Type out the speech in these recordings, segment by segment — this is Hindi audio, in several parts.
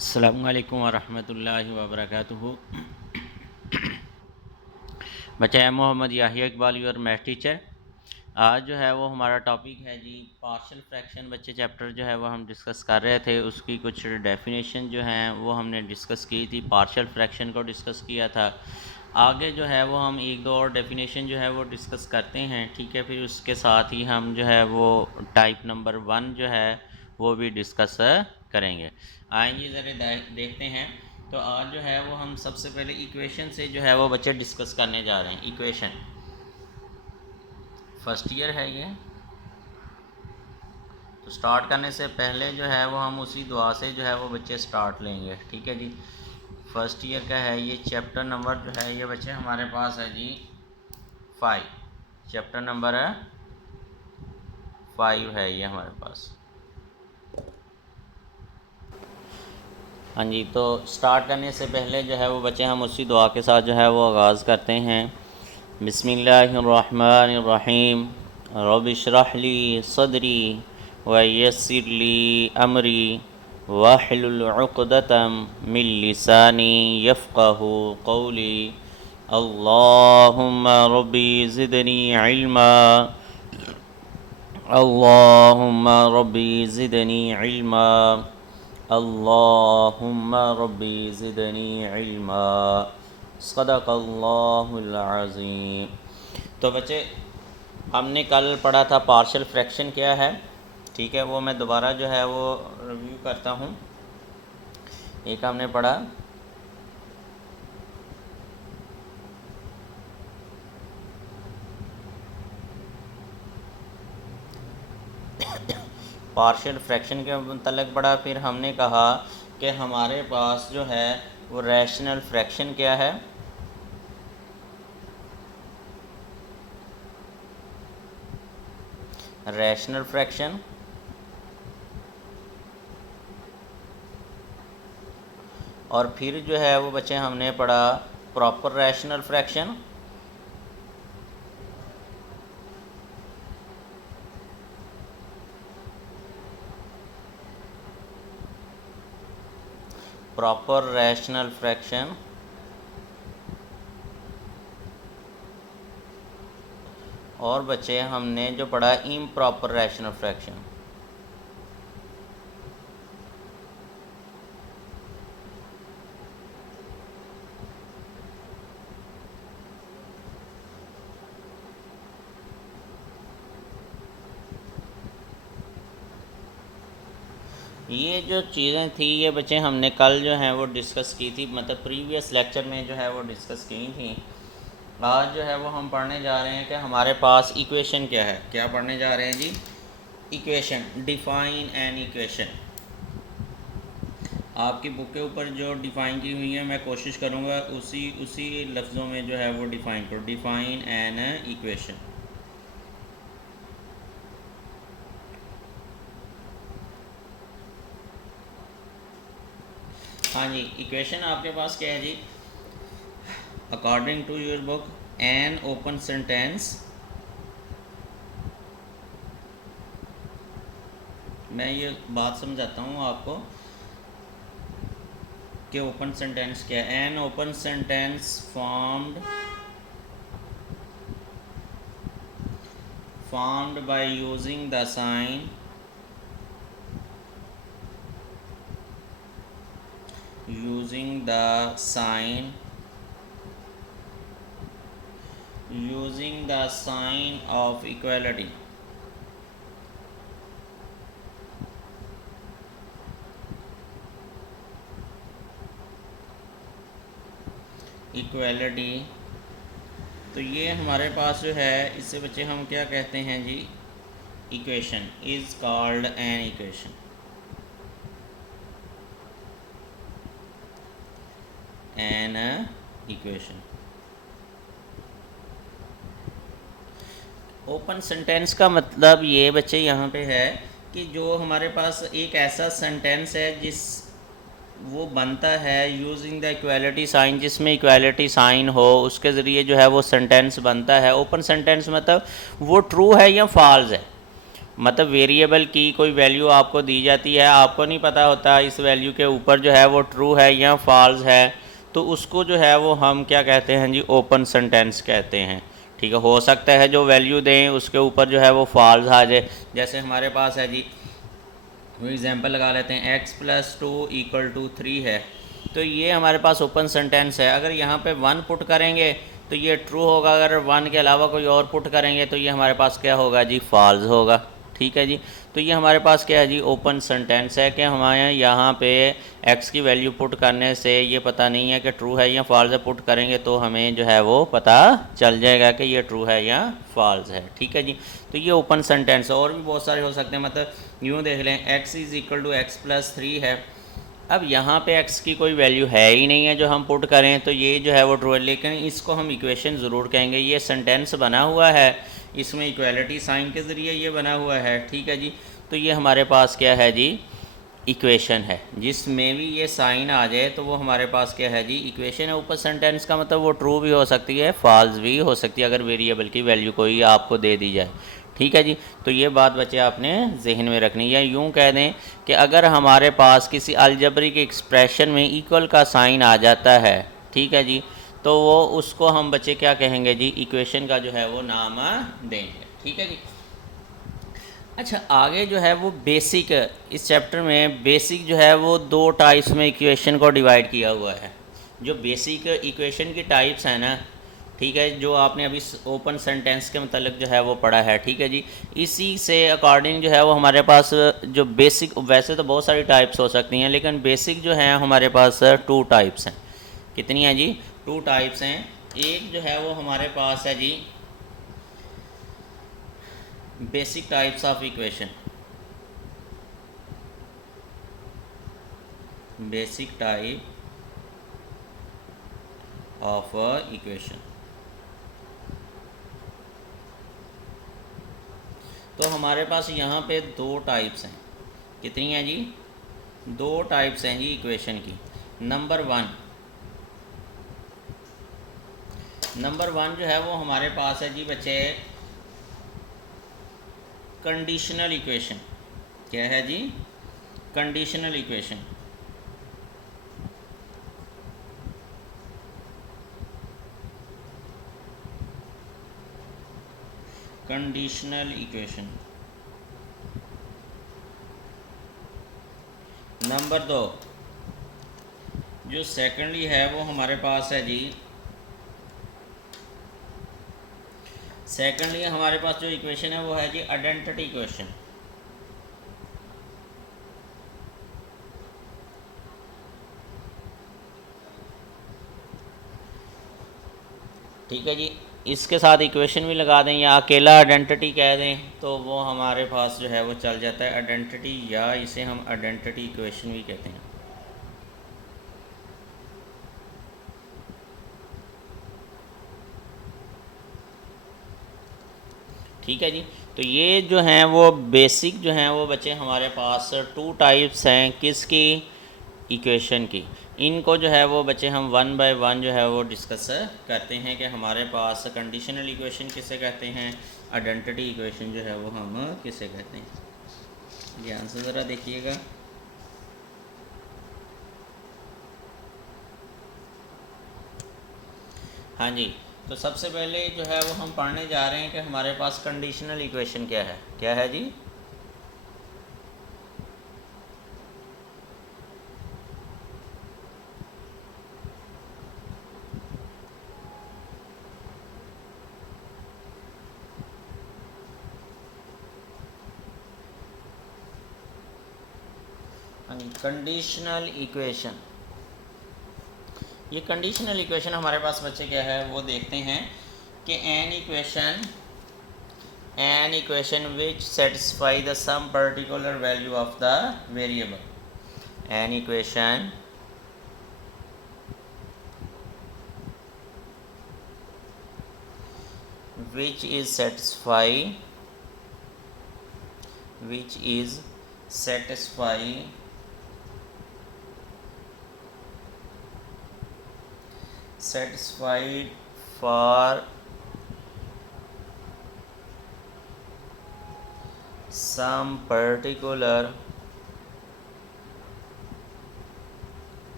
अस्सलामुअलैकुम वरहमतुल्लाहि वबरकातुहू। बच्चा है Mohammad Yahiya Iqbal your math teacher. आज जो है वो हमारा टॉपिक है जी पार्शियल फ्रैक्शन। बच्चे चैप्टर जो है वो हम डिस्कस कर रहे थे, उसकी कुछ डेफिनेशन जो हैं वो हमने डिस्कस की थी, पार्शियल फ्रैक्शन को डिस्कस किया था। आगे जो है वो हम एक दो और डेफिनेशन जो है वो डिस्कस करते हैं, ठीक है। फिर उसके साथ ही हम जो है वो टाइप नंबर 1 जो है वो भी डिस्कस करेंगे। आइए ज़रा देखते हैं। तो आज जो है वो हम सबसे पहले इक्वेशन से जो है वो बच्चे डिस्कस करने जा रहे हैं। इक्वेशन फर्स्ट ईयर है ये, तो स्टार्ट करने से पहले जो है वो हम उसी दुआ से जो है वो बच्चे स्टार्ट लेंगे, ठीक है जी। फर्स्ट ईयर का है ये, चैप्टर नंबर जो है ये बच्चे हमारे पास है जी 5। चैप्टर नंबर 5 है ये हमारे पास। हाँ जी, तो स्टार्ट करने से पहले जो है वो बच्चे हम उसी दुआ के साथ जो है वो आगाज़ करते हैं। बिस्मिल्लाहिर्रहमानिर्रहीम। रब्बि इश्रह ली सदरी व यस्सिर ली अमरी वहलुल उक़दतम मिन लिसानी यफ़क़हू क़ौली। अल्लाहुम्मा रब्बी ज़िदनी इल्मा। अल्लाहुम्मा रब्बी ज़िदनी इल्मा। अल्लाहुम्मा रब्बी ज़िदनी इल्मा। सदक़ल्लाहुल अज़ीम। तो बच्चे हमने कल पढ़ा था पार्शियल फ्रैक्शन क्या है, ठीक है। वो मैं दोबारा जो है वो रिव्यू करता हूँ। एक हमने पढ़ा पार्शियल फ्रैक्शन के मतलब पढ़ा। फिर हमने कहा कि हमारे पास जो है वो रैशनल फ्रैक्शन क्या है। रैशनल फ्रैक्शन और फिर जो है वो बच्चे हमने पढ़ा proper rational fraction. Proper rational fraction और बच्चे हमने जो पढ़ा इम्प्रॉपर रैशनल फ्रैक्शन। ये जो चीज़ें थी ये बच्चे हमने कल जो है वो डिस्कस की थी, मतलब प्रीवियस लेक्चर में जो है वो डिस्कस की थी। आज जो है वो हम पढ़ने जा रहे हैं कि हमारे पास इक्वेशन क्या है। क्या पढ़ने जा रहे हैं जी? इक्वेशन। Define an equation. आपकी बुक के ऊपर जो डिफ़ाइन की हुई है मैं कोशिश करूँगा उसी लफ्ज़ों में जो है वो डिफ़ाइन करो। Define an equation. हाँ जी, इक्वेशन आपके पास क्या है जी? According to your book an open sentence. मैं ये बात समझाता हूँ आपको कि ओपन सेंटेंस क्या है। N open sentence formed by using the sign of equality. Equality. तो ये हमारे पास जो है इससे बच्चे हम क्या कहते हैं जी? Equation is called an equation. An equation. Open sentence का मतलब ये बच्चे यहाँ पे है कि जो हमारे पास एक ऐसा सेंटेंस है जिस वो बनता है यूजिंग द इक्वालिटी साइन, जिसमें इक्वालिटी साइन हो, उसके ज़रिए जो है वो सेंटेंस बनता है। ओपन सेंटेंस मतलब वो ट्रू है या फॉल्स है। मतलब वेरिएबल की कोई वैल्यू आपको दी जाती है, आपको नहीं पता होता इस वैल्यू के ऊपर जो है वो ट्रू है या फॉल्स है, तो उसको जो है वो हम क्या कहते हैं जी, ओपन सेंटेंस कहते हैं। ठीक है, हो सकता है जो वैल्यू दें उसके ऊपर जो है वो फॉल्स आ जाए। जैसे हमारे पास है जी, एग्जांपल लगा लेते हैं, x+2 = 3 है, तो ये हमारे पास ओपन सेंटेंस है। अगर यहाँ पे 1 पुट करेंगे तो ये ट्रू होगा, अगर 1 के अलावा कोई और पुट करेंगे तो ये हमारे पास क्या होगा जी, फॉल्स होगा। ठीक है जी, तो ये हमारे पास क्या है जी, ओपन सेंटेंस है कि हमारे यहाँ पे x की वैल्यू पुट करने से ये पता नहीं है कि ट्रू है या फॉल्स है, पुट करेंगे तो हमें जो है वो पता चल जाएगा कि ये ट्रू है या फॉल्स है। ठीक है जी, तो ये ओपन सेंटेंस है। और भी बहुत सारे हो सकते हैं, मतलब यूँ देख लें, x=x+3 है। अब यहाँ पे x की कोई वैल्यू है ही नहीं है जो हम पुट करें, तो ये जो है वो ट्रू है, लेकिन इसको हम इक्वेशन ज़रूर कहेंगे। ये सेंटेंस बना हुआ है, इसमें इक्वालिटी साइन के ज़रिए ये बना हुआ है। ठीक है जी, तो ये हमारे पास क्या है जी, इक्वेशन है। जिसमें भी ये साइन आ जाए तो वो हमारे पास क्या है जी, इक्वेशन है। ऊपर सेंटेंस का मतलब वो ट्रू भी हो सकती है, फॉल्स भी हो सकती है, अगर वेरिएबल की वैल्यू कोई आपको दे दी जाए। ठीक है जी, तो ये बात बच्चे आपने जहन में रखनी है। यूँ कह दें कि अगर हमारे पास किसी अलजबरिक एक्सप्रेशन में इक्वल का साइन आ जाता है, ठीक है जी, तो वो उसको हम बच्चे क्या कहेंगे जी, इक्वेशन का जो है वो नाम देंगे। ठीक है जी। अच्छा, आगे जो है वो बेसिक, इस चैप्टर में बेसिक जो है वो 2 टाइप्स में इक्वेशन को डिवाइड किया हुआ है। जो बेसिक इक्वेशन की टाइप्स हैं ना, ठीक है, जो आपने अभी ओपन सेंटेंस के मतलब जो है वो पढ़ा है। ठीक है जी, इसी से अकॉर्डिंग जो है वो हमारे पास जो बेसिक, वैसे तो बहुत सारी टाइप्स हो सकती हैं, लेकिन बेसिक जो है हमारे पास 2 टाइप्स हैं। कितनी हैं जी, 2 टाइप्स हैं। एक जो है वो हमारे पास है जी, basic types of equation, basic type of equation. तो हमारे पास यहाँ पे 2 टाइप्स हैं। कितनी हैं जी, 2 टाइप्स हैं जी इक्वेशन की। नंबर वन जो है वो हमारे पास है जी बच्चे, कंडीशनल इक्वेशन। क्या है जी, conditional equation. Conditional equation. Number 2 जो सेकेंडली है वो हमारे पास है जी, सेकेंडली हमारे पास जो इक्वेशन है वो है जी आइडेंटिटी इक्वेशन। ठीक है जी, इसके साथ इक्वेशन भी लगा दें या अकेला आइडेंटिटी कह दें तो वो हमारे पास जो है वो चल जाता है आइडेंटिटी, या इसे हम आइडेंटिटी इक्वेशन भी कहते हैं। ठीक है जी, तो ये जो हैं वो बेसिक जो हैं वो बच्चे हमारे पास 2 टाइप्स हैं किसकी, इक्वेशन की। इनको जो है वो बच्चे हम 1 बाय 1 जो है वो डिस्कस करते हैं कि हमारे पास कंडीशनल इक्वेशन किसे कहते हैं, आइडेंटिटी इक्वेशन जो है वो हम किसे कहते हैं। ध्यान से ज़रा देखिएगा। हाँ जी, तो सबसे पहले जो है वो हम पढ़ने जा रहे हैं कि हमारे पास कंडीशनल इक्वेशन क्या है। क्या है जी, कंडीशनल इक्वेशन। ये कंडीशनल इक्वेशन हमारे पास बच्चे क्या है वो देखते हैं कि an equation which satisfy the some particular value of the variable. An equation which is satisfy satisfied for some particular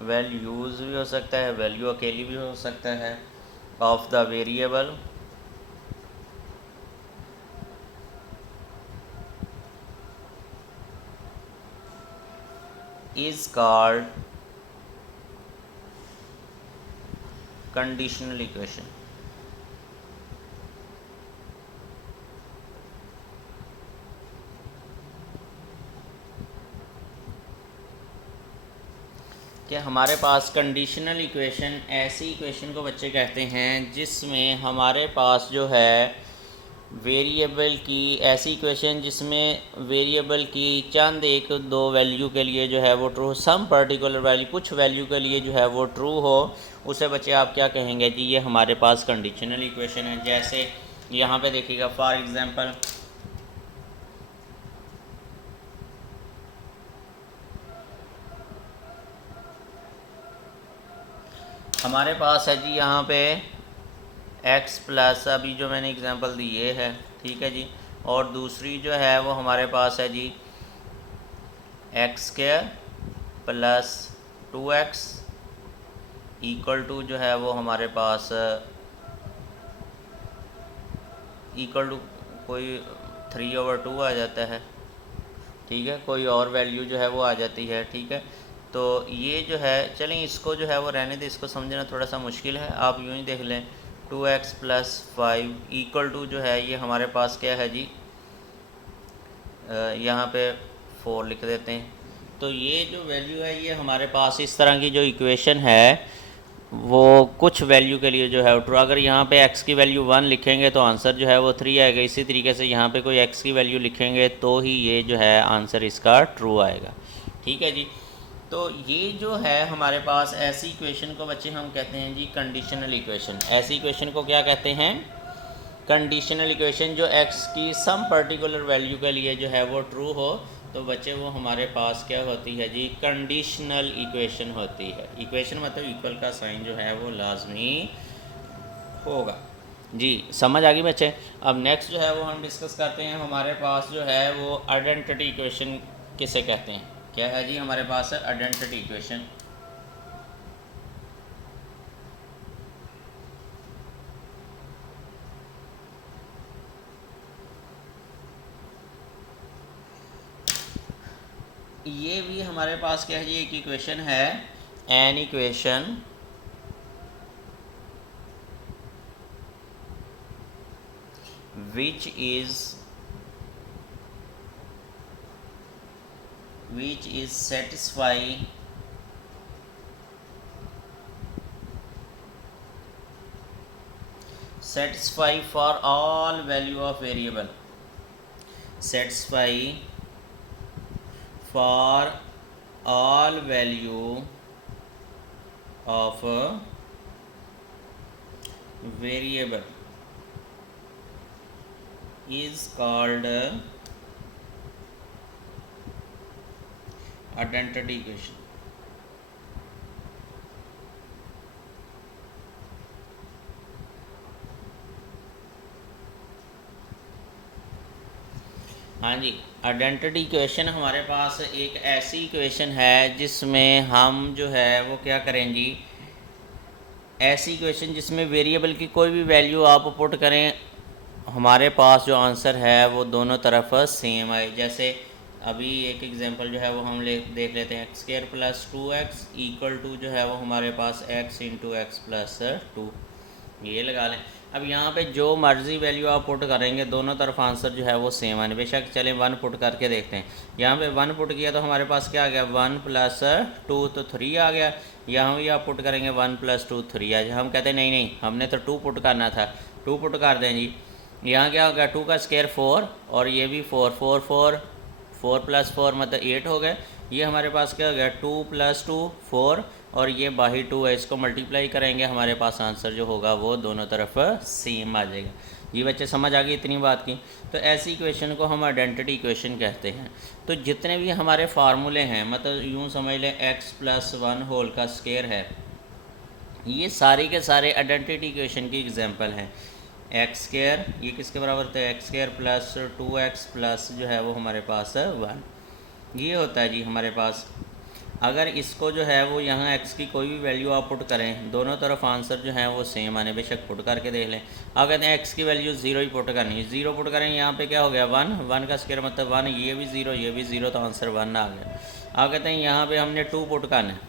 values भी हो सकता है, वैल्यू अकेली भी हो सकता है, of the variable is called conditional equation. कि हमारे पास कंडीशनल इक्वेशन ऐसी इक्वेशन को बच्चे कहते हैं जिसमें हमारे पास जो है वेरिएबल की, ऐसी इक्वेशन जिसमें वेरिएबल की चंद एक दो वैल्यू के लिए जो है वो ट्रू, सम पर्टिकुलर वैल्यू, कुछ वैल्यू के लिए जो है वो ट्रू हो, उसे बच्चे आप क्या कहेंगे जी, ये हमारे पास कंडीशनल इक्वेशन है। जैसे यहाँ पे देखिएगा फॉर एग्जांपल हमारे पास है जी यहाँ पे x प्लस, अभी जो मैंने एग्जांपल दी ये है, ठीक है जी, और दूसरी जो है वो हमारे पास है जी x square plus 2x equal to जो है वो हमारे पास इक्वल टू कोई 3/2 आ जाता है, ठीक है, कोई और वैल्यू जो है वो आ जाती है, ठीक है। तो ये जो है, चलें इसको जो है वो रहने दें, इसको समझना थोड़ा सा मुश्किल है, आप यूँ ही देख लें 2x प्लस 5 इक्वल टू जो है ये हमारे पास क्या है जी, यहाँ पे 4 लिख देते हैं। तो ये जो वैल्यू है ये हमारे पास इस तरह की जो इक्वेशन है वो कुछ वैल्यू के लिए जो है ट्रू, अगर यहाँ पे x की वैल्यू 1 लिखेंगे तो आंसर जो है वो 3 आएगा। इसी तरीके से यहाँ पे कोई x की वैल्यू लिखेंगे तो ही ये जो है आंसर इसका ट्रू आएगा, ठीक है जी। तो ये जो है हमारे पास ऐसी इक्वेशन को बच्चे हम कहते हैं जी कंडीशनल इक्वेशन। ऐसी इक्वेशन को क्या कहते हैं, कंडीशनल इक्वेशन, जो x की सम पर्टिकुलर वैल्यू के लिए जो है वो ट्रू हो, तो बच्चे वो हमारे पास क्या होती है जी, कंडीशनल इक्वेशन होती है। इक्वेशन मतलब इक्वल का साइन जो है वो लाजमी होगा जी, समझ आ गई बच्चे। अब नेक्स्ट जो है वो हम डिस्कस करते हैं, हमारे पास जो है वो आइडेंटिटी इक्वेशन किसे कहते हैं। क्या है जी हमारे पास आइडेंटिटी इक्वेशन। ये भी हमारे पास क्या है जी, एक इक्वेशन है, N equation which is satisfy for all value of variable, satisfy for all value of variable is called identity equation. हाँ जी, आइडेंटिटी इक्वेशन हमारे पास एक ऐसी इक्वेशन है जिसमें हम जो है वो क्या करें जी, ऐसी इक्वेशन जिसमें वेरिएबल की कोई भी वैल्यू आप पुट करें, हमारे पास जो आंसर है वो दोनों तरफ सेम आए। जैसे अभी एक एग्जांपल जो है वो हम देख लेते हैं, x² plus 2x equal to जो है वो हमारे पास x इंटू एक्स प्लस 2, ये लगा लें। अब यहाँ पे जो मर्ज़ी वैल्यू आप पुट करेंगे दोनों तरफ आंसर जो है वो सेम आने। बेशक चलें 1 पुट करके देखते हैं। यहाँ पे 1 पुट किया तो हमारे पास क्या आ गया, 1 प्लस 2 तो 3 आ गया। यहाँ भी आप पुट करेंगे 1 प्लस 2 3 आ जाए। हम कहते हैं नहीं नहीं, हमने तो 2 पुट करना था, 2 पुट कर दें जी। यहाँ क्या हो गया, 2 का स्क्वायर 4 और ये भी 4 प्लस 4 मतलब 8 हो गए। ये हमारे पास क्या हो गया, 2 प्लस 2 4 और ये बाही 2 है, इसको मल्टीप्लाई करेंगे हमारे पास आंसर जो होगा वो दोनों तरफ सेम आ जाएगा। ये बच्चे समझ आ गई इतनी बात की। तो ऐसी इक्वेशन को हम आइडेंटिटी इक्वेशन कहते हैं। तो जितने भी हमारे फार्मूले हैं, मतलब यूँ समझ लें x प्लस 1 होल का स्क्वायर है, ये सारे के सारे आइडेंटिटी इक्वेशन की एग्जांपल हैं। एक्स स्क्वायर ये किसके बराबर होता है, x square plus 2x plus जो है वो हमारे पास है 1, ये होता है जी हमारे पास। अगर इसको जो है वो यहाँ x की कोई भी वैल्यू आप पुट करें, दोनों तरफ आंसर जो है वो सेम आने, बेशक पुट करके देख लें। आप कहते हैं x की वैल्यू 0 ही पुट करनी है, 0 पुट करें, यहाँ पे क्या हो गया 1, 1 का स्क्वायर मतलब 1, ये भी 0 ये भी 0, तो आंसर 1 आ गया। आप कहते हैं यहाँ पे हमने 2 पुट करना है,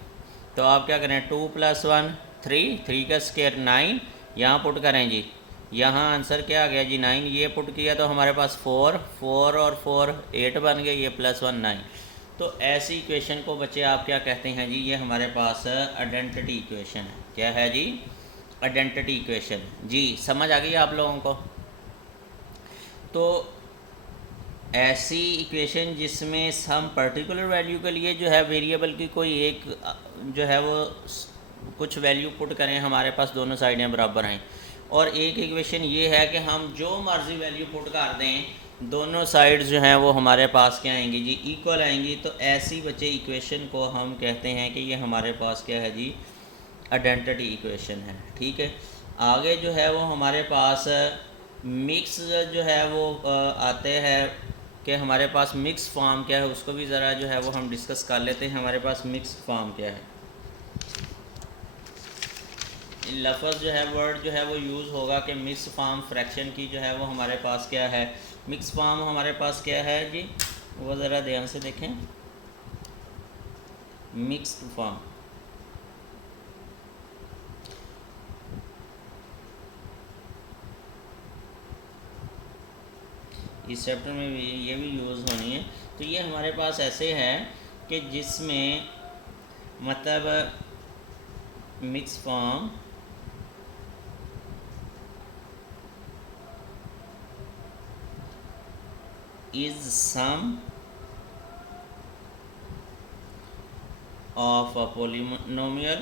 तो आप क्या करें 2 + 1 3, 3 का स्क्वायर 9, यहाँ पुट करें जी, यहाँ आंसर क्या आ गया जी 9, ये पुट किया तो हमारे पास 4, 4 और 4 8 बन गए, ये +1 9। तो ऐसी इक्वेशन को बच्चे आप क्या कहते हैं जी, ये हमारे पास आइडेंटिटी इक्वेशन है। क्या है जी, आइडेंटिटी इक्वेशन जी। समझ आ गई आप लोगों को? तो ऐसी इक्वेशन जिसमें हम पर्टिकुलर वैल्यू के लिए जो है वेरिएबल की कोई एक जो है वो कुछ वैल्यू पुट करें, हमारे पास दोनों साइडें बराबर हैं, और एक इक्वेशन ये है कि हम जो मर्ज़ी वैल्यू पुट कर दें, दोनों साइड्स जो हैं वो हमारे पास क्या आएंगी जी, इक्वल आएंगी। तो ऐसी बच्चे इक्वेशन को हम कहते हैं कि ये हमारे पास क्या है जी, आइडेंटिटी इक्वेशन है। ठीक है, आगे जो है वो हमारे पास मिक्स जो है वो आते हैं कि हमारे पास मिक्स फॉर्म क्या है, उसको भी ज़रा जो है वो हम डिस्कस कर लेते हैं। हमारे पास मिक्स फॉर्म क्या है, लफ्ज़ जो है वर्ड जो है वो यूज़ होगा कि मिक्स फॉर्म फ्रैक्शन की जो है वो हमारे पास क्या है, मिक्स फॉर्म हमारे पास क्या है जी, वो ज़रा ध्यान से देखें। मिक्स्ड फॉर्म, इस चैप्टर में भी ये भी यूज़ होनी है। तो ये हमारे पास ऐसे है कि जिसमें मतलब mix form is sum of a polynomial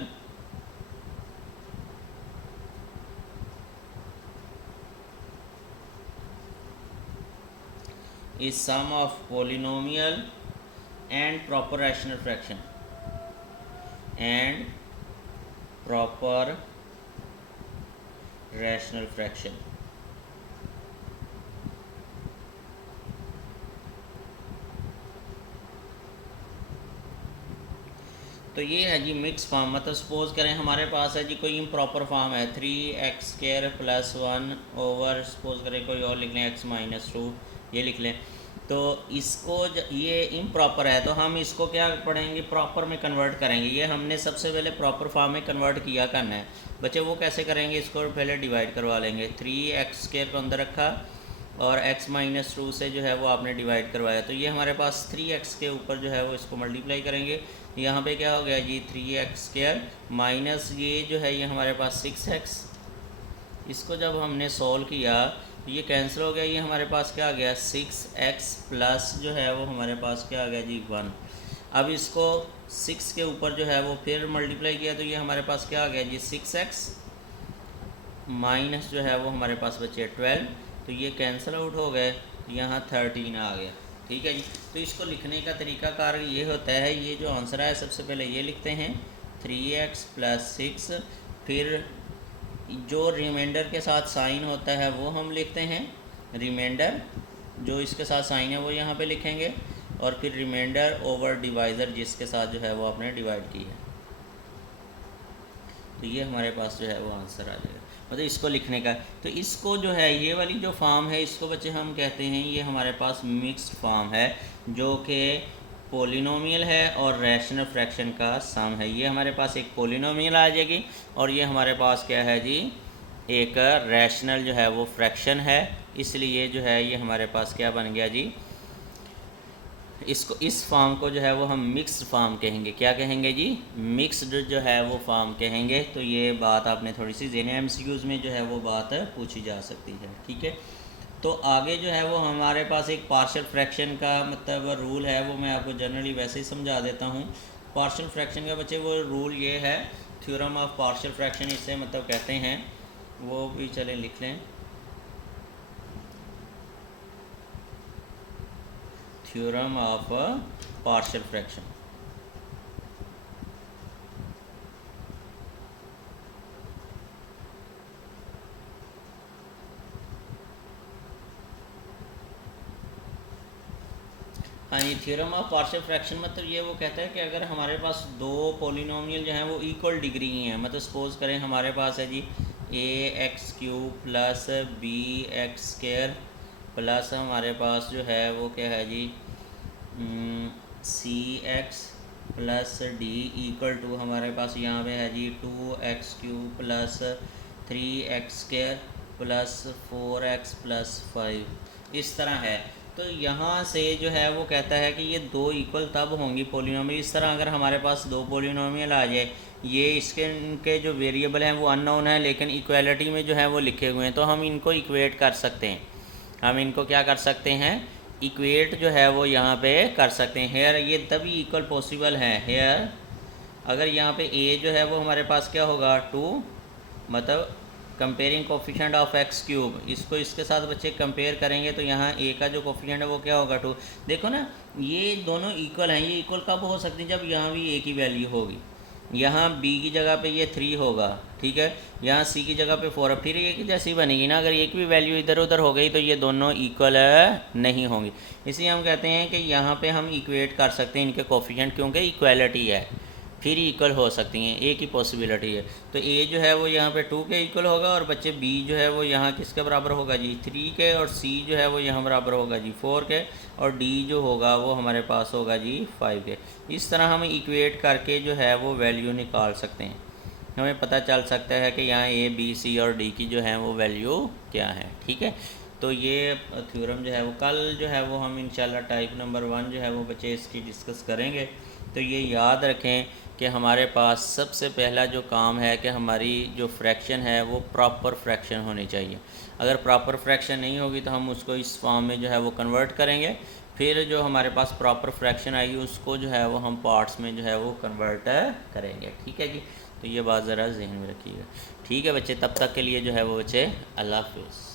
is sum of polynomial and proper rational fraction and proper rational fraction। तो ये है जी मिक्स फॉर्म। मतलब सपोज करें हमारे पास है जी कोई इम्प्रॉपर फॉर्म है 3x² + 1 ओवर, सपोज करें कोई और लिख लें x - 2, ये लिख लें। तो इसको ये इम्प्रॉपर है, तो हम इसको क्या पढ़ेंगे, प्रॉपर में कन्वर्ट करेंगे। ये हमने सबसे पहले प्रॉपर फॉर्म में कन्वर्ट किया करना है बच्चे। वो कैसे करेंगे, इसको पहले डिवाइड करवा लेंगे। 3x² को अंदर रखा और x - 2 से जो है वो आपने डिवाइड करवाया, तो ये हमारे पास 3x के ऊपर जो है वो इसको मल्टीप्लाई करेंगे। यहाँ पे क्या हो गया जी 3x² माइनस ये जो है ये हमारे पास 6x। इसको जब हमने सॉल्व किया तो ये कैंसिल हो गया, ये हमारे पास क्या आ गया 6x प्लस जो है वो हमारे पास क्या आ गया जी 1। अब इसको 6 के ऊपर जो है वो फिर मल्टीप्लाई किया तो ये हमारे पास क्या आ गया जी 6x माइनस जो है वो हमारे पास बचे 12, तो ये कैंसिल आउट हो गए, यहाँ 13 आ गया। ठीक है जी। तो इसको लिखने का तरीकाकार ये होता है, ये जो आंसर है सबसे पहले ये लिखते हैं 3x + 6, फिर जो रिमाइंडर के साथ साइन होता है वो हम लिखते हैं, रिमाइंडर जो इसके साथ साइन है वो यहाँ पे लिखेंगे, और फिर रिमाइंडर ओवर डिवाइज़र जिसके साथ जो है वो आपने डिवाइड की है, तो ये हमारे पास जो है वो आंसर आ जाएगा। मतलब इसको लिखने का, तो इसको जो है ये वाली जो फॉर्म है इसको बच्चे हम कहते हैं ये हमारे पास मिक्स्ड फॉर्म है, जो कि पोलिनोमियल है और रैशनल फ्रैक्शन का सम है। ये हमारे पास एक पोलिनोमियल आ जाएगी और ये हमारे पास क्या है जी एक रैशनल जो है वो फ्रैक्शन है, इसलिए जो है ये हमारे पास क्या बन गया जी, इसको इस फॉर्म को जो है वो हम मिक्स्ड फॉर्म कहेंगे। क्या कहेंगे जी, मिक्स्ड जो है वो फॉर्म कहेंगे। तो ये बात आपने थोड़ी सी ज़हनी MCQs में जो है वो बात पूछी जा सकती है। ठीक है, तो आगे जो है वो हमारे पास एक पार्शियल फ्रैक्शन का मतलब रूल है, वो मैं आपको जनरली वैसे ही समझा देता हूँ। पार्शियल फ्रैक्शन का बच्चे वो रूल ये है, थ्योरम ऑफ पार्शियल फ्रैक्शन इससे मतलब कहते हैं, वो भी चलें लिख लें, थ्योरम ऑफ पार्शियल फ्रैक्शन। हाँ जी, थ्योरम ऑफ पार्शियल फ्रैक्शन मतलब ये वो कहता है कि अगर हमारे पास दो पोलिनोमियल जो हैं वो इक्वल डिग्री की हैं, मतलब सपोज़ करें हमारे पास है जी ax³ प्लस bx² प्लस हमारे पास जो है वो क्या है जी cx plus D equal to हमारे पास यहाँ पे है जी 2x³ plus 3x² plus 4x plus 5 इस तरह है। तो यहाँ से जो है वो कहता है कि ये दो इक्वल तब होंगी पोलिनोमियल। इस तरह अगर हमारे पास दो पोलिनोमियल आ जाए, ये इसके इनके जो वेरिएबल हैं वो अननोन है लेकिन इक्वालिटी में जो है वो लिखे हुए हैं, तो हम इनको इक्वेट कर सकते हैं। हम इनको क्या कर सकते हैं, इक्वेट जो है वो यहाँ पे कर सकते हैं। हेयर ये तभी इक्वल पॉसिबल है। हेयर अगर यहाँ पे a जो है वो हमारे पास क्या होगा 2, मतलब कंपेयरिंग कोफिशेंट ऑफ x³, इसको इसके साथ बच्चे कंपेयर करेंगे तो यहाँ a का जो कोफिशेंट है वो क्या होगा 2। देखो ना ये दोनों इक्वल हैं। ये इक्वल कब हो सकती है, जब यहाँ भी a की वैल्यू होगी। यहाँ b की जगह पे ये 3 होगा, ठीक है, यहाँ c की जगह पे 4 है, फिर एक जैसी बनेगी ना। अगर एक भी वैल्यू इधर उधर हो गई तो ये दोनों इक्वल नहीं होंगी। इसलिए हम कहते हैं कि यहाँ पे हम इक्वेट कर सकते हैं इनके कोफिशेंट, क्योंकि इक्वालिटी है, फिर इक्वल हो सकती हैं, एक ही पॉसिबिलिटी है। तो a जो है वो यहाँ पे 2 के इक्वल होगा और बच्चे b जो है वो यहाँ किसके बराबर होगा जी 3 के, और c जो है वो यहाँ बराबर होगा जी 4 के, और d जो होगा वो हमारे पास होगा जी 5 के। इस तरह हम इक्वेट करके जो है वो वैल्यू निकाल सकते हैं। हमें पता चल सकता है कि यहाँ a b c और d की जो है वो वैल्यू क्या है, ठीक है। तो ये थ्योरम जो है वो कल जो है वो हम इंशाल्लाह टाइप नंबर 1 जो है वो बच्चे इसकी डिस्कस करेंगे। तो ये याद रखें कि हमारे पास सबसे पहला जो काम है कि हमारी जो फ्रैक्शन है वो प्रॉपर फ्रैक्शन होनी चाहिए। अगर प्रॉपर फ्रैक्शन नहीं होगी तो हम उसको इस फॉर्म में जो है वो कन्वर्ट करेंगे, फिर जो हमारे पास प्रॉपर फ्रैक्शन आएगी उसको जो है वो हम पार्ट्स में जो है वो कन्वर्ट करेंगे, ठीक है जी। तो ये बात ज़रा जहन में रखिएगा, ठीक है बच्चे। तब तक के लिए जो है वो बच्चे अल्लाह हाफ़िज़।